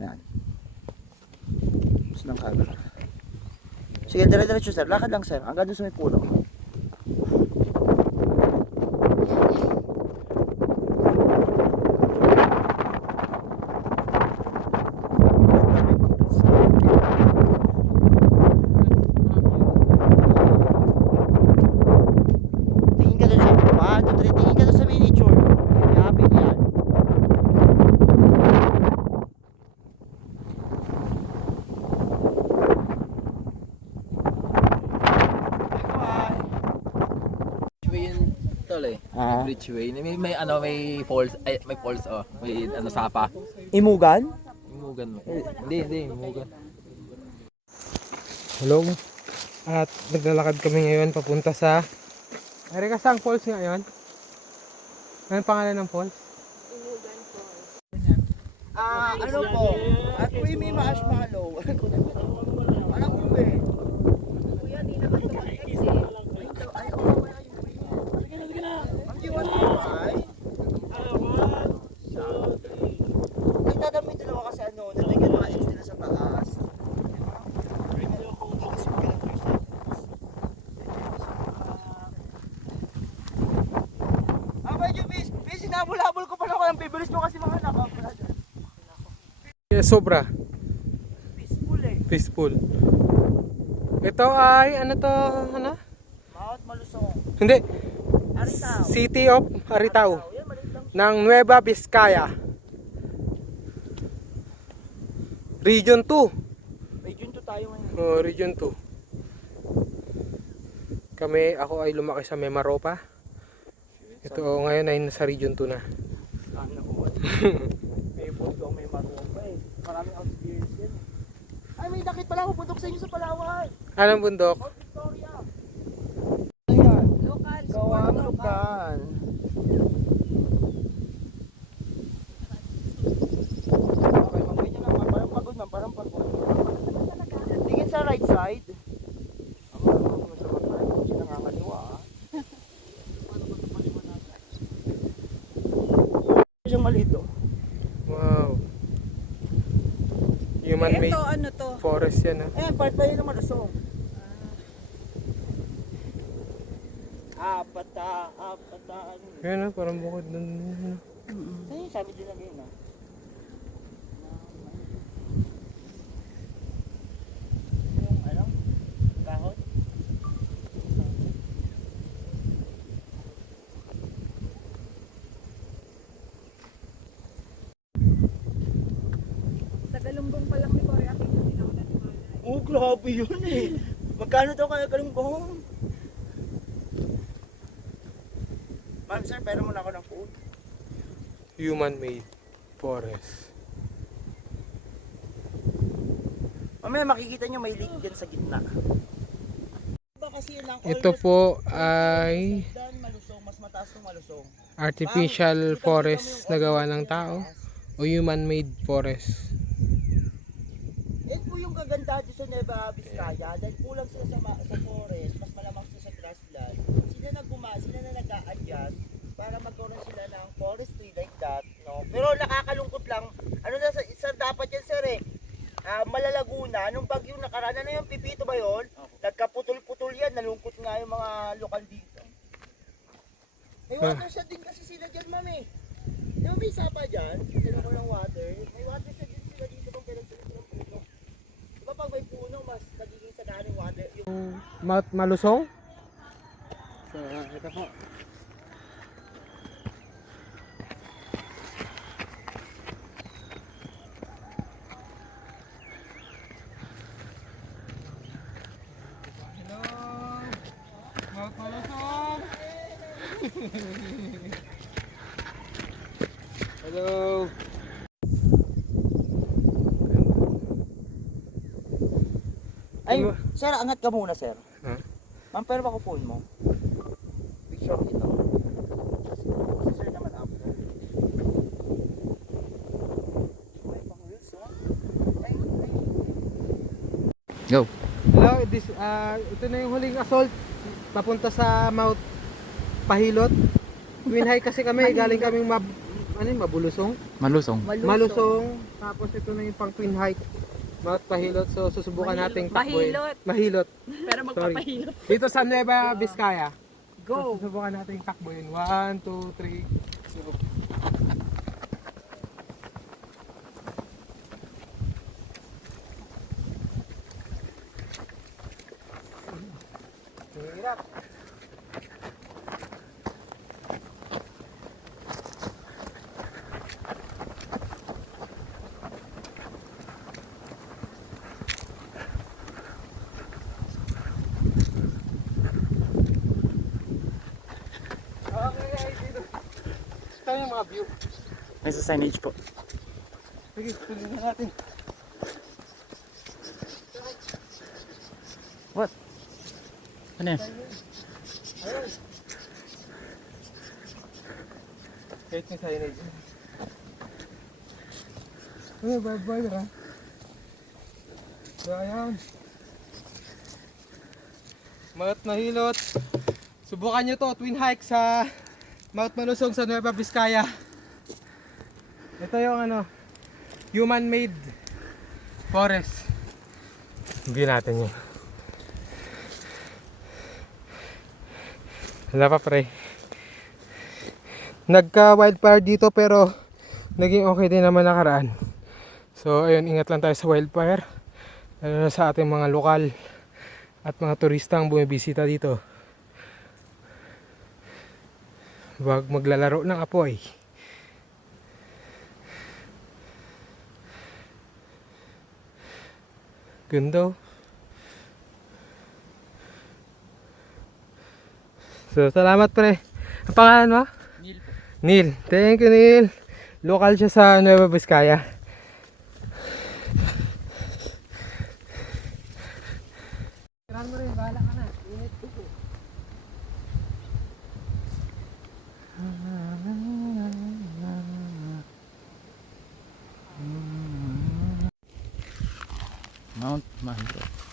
Ayan. Tapos ng camera. Sige, dire-diretso sir. Lakad lang sir. Hanggang doon sa may puno. Tingin ka doon sir. 1, 2, 3. Tingin ka doon sa miniature. Yabi yan. Bridgeway yun tol eh. Ah. Bridgeway. May ano, may falls, ay may falls oh. May ano sapa. Imugan? Imugan mo. Hindi, imugan. Hello. At naglalakad kami ngayon papunta sa Arikasang Falls ngayon. Anong pangalan ng falls? Ano po? At creamy marshmallow. Anong ube? Kuya, di naman ito mag-ex eh. Ay, oo. Ma'am, you want to try? Nagdadamit din ako kasi ano, nalagyan mga ex nila sa taas. Medyo busy na habol-habol ko pa lang ako ng bibilis mo kasi mga anak. Sobra. Peaceful eh. Peaceful. Ito ay ano to? Ano? Mount Malusong. Hindi. Aritao. City of Aritao Yan, maliit lang. ng Nueva Vizcaya. Region 2. Region 2 tayo ngayon. Oh, Region 2. Ako ay lumaki sa Memaropa. Ito ngayon ay nasa Region 2 na. Ano ko? May bundok, may marupa eh. Maraming experience yan. Ay, may dakit pala ako bundok sa inyo sa Palawan. Anong bundok? Fort Victoria. Ayan. Local. Gawang lokal. Okay, mag-wait nyo lang. Parang pagod man, parang pagod. Tingin sa right side. Hindi nangangaliwa ah. Siyang maliit oh. Wow. Human-made Ito, ano to? forest yan. Eh, part pa yun ng Malusong. Apatan. Yan parang bukod nun. Saan yung sabi din lang yun ah? Yung ano? Kahot? Sa Galunggong pa lang ni Cory Aquino din ako naniwala. Oh, grabe yun eh. Magkano daw kaya Galunggong? Ma'am sir, pero muna ako ng food. Human-made forest. Mamaya makikita nyo may lake dyan sa gitna. Kasi yun lang, Ito po ay Dan Malusong, mas mataas ng Malusong. artificial forest na gawa ng tao o human-made forest. Yan po yung kagandahan sa Nueva Vizcaya dahil kulang sila sa forest, mas malamang sila sa grassland. Sila na nag-a-adjust para magkaroon sila ng forestry like that, no? Pero nakakalungkot lang, ano na sa dapat yan sir eh, Malalaguna, nung bagyo nakaraan, ano yung Pipito ba yun? Nagkaputol-putol yan, nalungkot nga yung mga lokal dito. May watershed din kasi sila dyan ma'am eh. Di ba may sapa dyan? Sila ko ng water. May watershed din sila dito pag pinagtuloy ng puno. Di ba pag may puno, mas nagiging sagaan yung water. Mount Malusong? So, ito po. Mount Malusong! Hello! Ay, sir, angat ka muna sir. Huh? Ma'am, pero baka phone mo. Picture ito. Kasi sir naman after. Go. Hello, ito na yung huling assault papunta sa Mount Pahilot. Twin high kasi kami, galing kaming Mabulusong. Malusong. Malusong. Tapos ito na yung pang twin hike. Mount Mahilot. So susubukan nating takbuhin. Mahilot. Mahilot. Pero magpapahilot. Dito sa Nueva Vizcaya. Go! So, susubukan natin takbuhin. 1, 2, 3. Subok. Hirap. Okay guys, dito. Ito yung mga view. May sa signage po. Sige, tuloy na natin. What? Ano yan? Ayun. Kahit may signage. Ano, bad boy ha? So, ayan. Mount Mahilot. Subukan nyo to, twin hike sa Mount Malusog sa Nueva Vizcaya. Ito yung ano, human-made forest. Hindi natin yun. Wala pa pre. Nagka wildfire dito pero naging okay din naman nakaraan. So ayun, ingat lang tayo sa wildfire. Lalo na sa ating mga lokal at mga turistang bumibisita dito. Huwag maglalaro ng apoy. Ganda. So, salamat pre. Ang pangalan mo? Neil po. Neil. Thank you, Neil. Local siya sa Nueva Vizcaya. Tirahan mo rin, bahala ka na. Init ko po. Mount Mahilot.